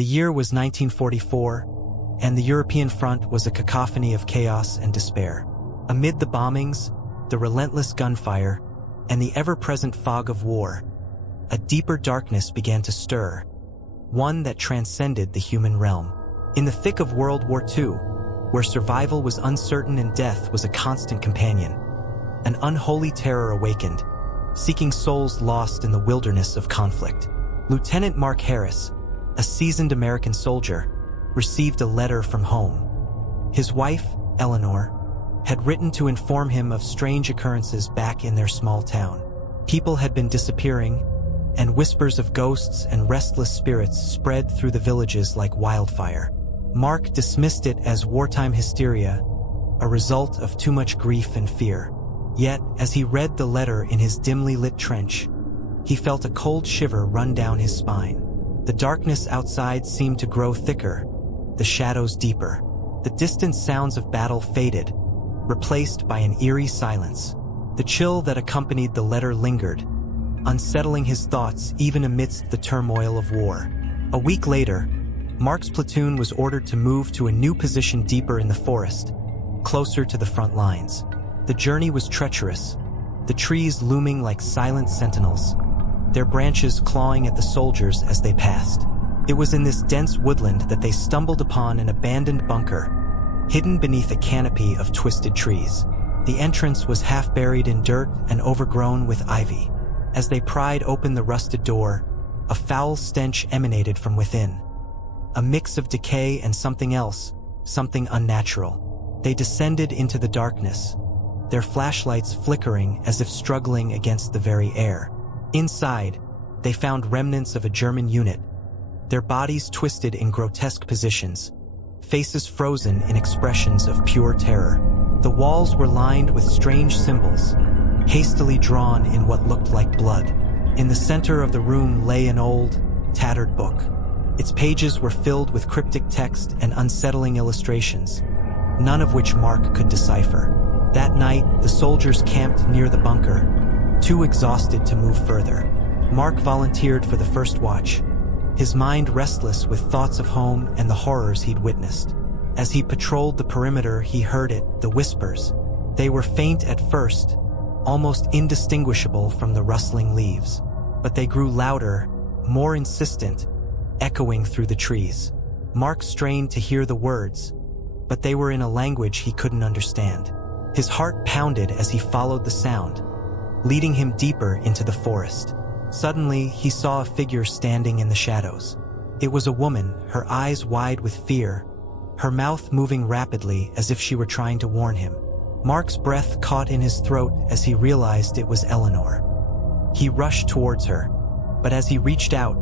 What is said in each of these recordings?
The year was 1944, and the European front was a cacophony of chaos and despair. Amid the bombings, the relentless gunfire, and the ever-present fog of war, a deeper darkness began to stir, one that transcended the human realm. In the thick of World War II, where survival was uncertain and death was a constant companion, an unholy terror awakened, seeking souls lost in the wilderness of conflict. Lieutenant Mark Harris, a seasoned American soldier, received a letter from home. His wife, Eleanor, had written to inform him of strange occurrences back in their small town. People had been disappearing, and whispers of ghosts and restless spirits spread through the villages like wildfire. Mark dismissed it as wartime hysteria, a result of too much grief and fear. Yet, as he read the letter in his dimly lit trench, he felt a cold shiver run down his spine. The darkness outside seemed to grow thicker, the shadows deeper. The distant sounds of battle faded, replaced by an eerie silence. The chill that accompanied the letter lingered, unsettling his thoughts even amidst the turmoil of war. A week later, Mark's platoon was ordered to move to a new position deeper in the forest, closer to the front lines. The journey was treacherous, the trees looming like silent sentinels, their branches clawing at the soldiers as they passed. It was in this dense woodland that they stumbled upon an abandoned bunker, hidden beneath a canopy of twisted trees. The entrance was half buried in dirt and overgrown with ivy. As they pried open the rusted door, a foul stench emanated from within. A mix of decay and something else, something unnatural. They descended into the darkness, their flashlights flickering as if struggling against the very air. Inside, they found remnants of a German unit, their bodies twisted in grotesque positions, faces frozen in expressions of pure terror. The walls were lined with strange symbols, hastily drawn in what looked like blood. In the center of the room lay an old, tattered book. Its pages were filled with cryptic text and unsettling illustrations, none of which Mark could decipher. That night, the soldiers camped near the bunker, too exhausted to move further. Mark volunteered for the first watch, his mind restless with thoughts of home and the horrors he'd witnessed. As he patrolled the perimeter, he heard it, the whispers. They were faint at first, almost indistinguishable from the rustling leaves. But they grew louder, more insistent, echoing through the trees. Mark strained to hear the words, but they were in a language he couldn't understand. His heart pounded as he followed the sound, leading him deeper into the forest. Suddenly, he saw a figure standing in the shadows. It was a woman, her eyes wide with fear, her mouth moving rapidly as if she were trying to warn him. Mark's breath caught in his throat as he realized it was Eleanor. He rushed towards her, but as he reached out,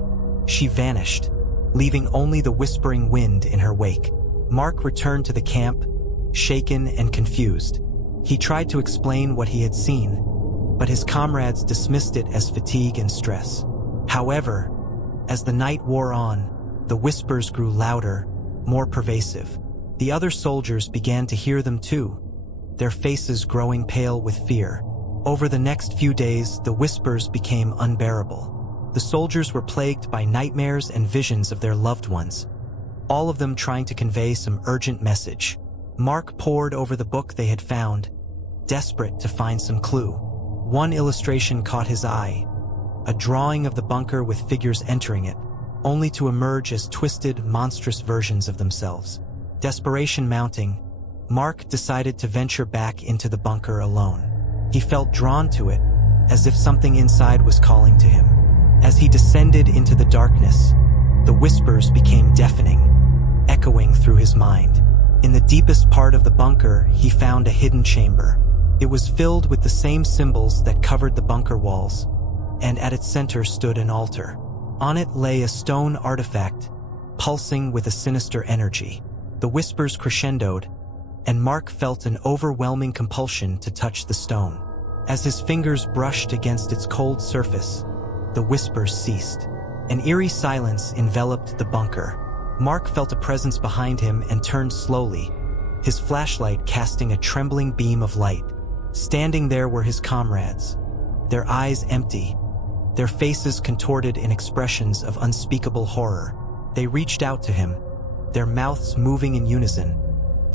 she vanished, leaving only the whispering wind in her wake. Mark returned to the camp, shaken and confused. He tried to explain what he had seen, but his comrades dismissed it as fatigue and stress. However, as the night wore on, the whispers grew louder, more pervasive. The other soldiers began to hear them too, their faces growing pale with fear. Over the next few days, the whispers became unbearable. The soldiers were plagued by nightmares and visions of their loved ones, all of them trying to convey some urgent message. Mark pored over the book they had found, desperate to find some clue. One illustration caught his eye, a drawing of the bunker with figures entering it, only to emerge as twisted, monstrous versions of themselves. Desperation mounting, Mark decided to venture back into the bunker alone. He felt drawn to it, as if something inside was calling to him. As he descended into the darkness, the whispers became deafening, echoing through his mind. In the deepest part of the bunker, he found a hidden chamber. It was filled with the same symbols that covered the bunker walls, and at its center stood an altar. On it lay a stone artifact, pulsing with a sinister energy. The whispers crescendoed, and Mark felt an overwhelming compulsion to touch the stone. As his fingers brushed against its cold surface, the whispers ceased. An eerie silence enveloped the bunker. Mark felt a presence behind him and turned slowly, his flashlight casting a trembling beam of light. Standing there were his comrades, their eyes empty, their faces contorted in expressions of unspeakable horror. They reached out to him, their mouths moving in unison,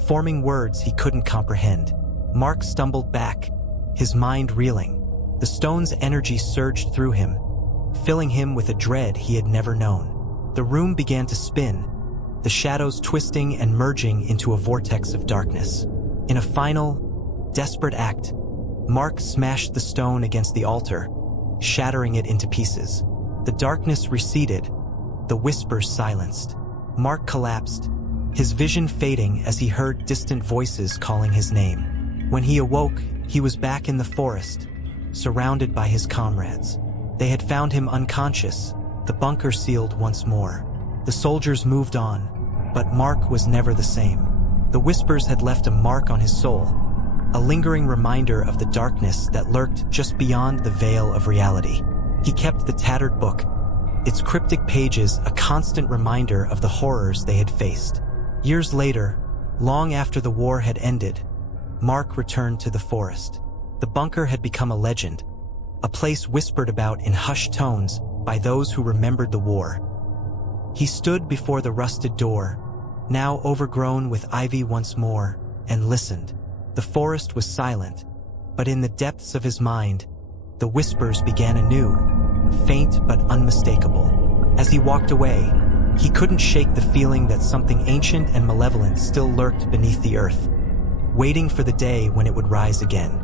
forming words he couldn't comprehend. Mark stumbled back, his mind reeling. The stone's energy surged through him, filling him with a dread he had never known. The room began to spin, the shadows twisting and merging into a vortex of darkness. In a final, desperate act, Mark smashed the stone against the altar, shattering it into pieces. The darkness receded, the whispers silenced. Mark collapsed, his vision fading as he heard distant voices calling his name. When he awoke, he was back in the forest, surrounded by his comrades. They had found him unconscious, the bunker sealed once more. The soldiers moved on, but Mark was never the same. The whispers had left a mark on his soul, a lingering reminder of the darkness that lurked just beyond the veil of reality. He kept the tattered book, its cryptic pages a constant reminder of the horrors they had faced. Years later, long after the war had ended, Mark returned to the forest. The bunker had become a legend, a place whispered about in hushed tones by those who remembered the war. He stood before the rusted door, now overgrown with ivy once more, and listened. The forest was silent, but in the depths of his mind, the whispers began anew, faint but unmistakable. As he walked away, he couldn't shake the feeling that something ancient and malevolent still lurked beneath the earth, waiting for the day when it would rise again.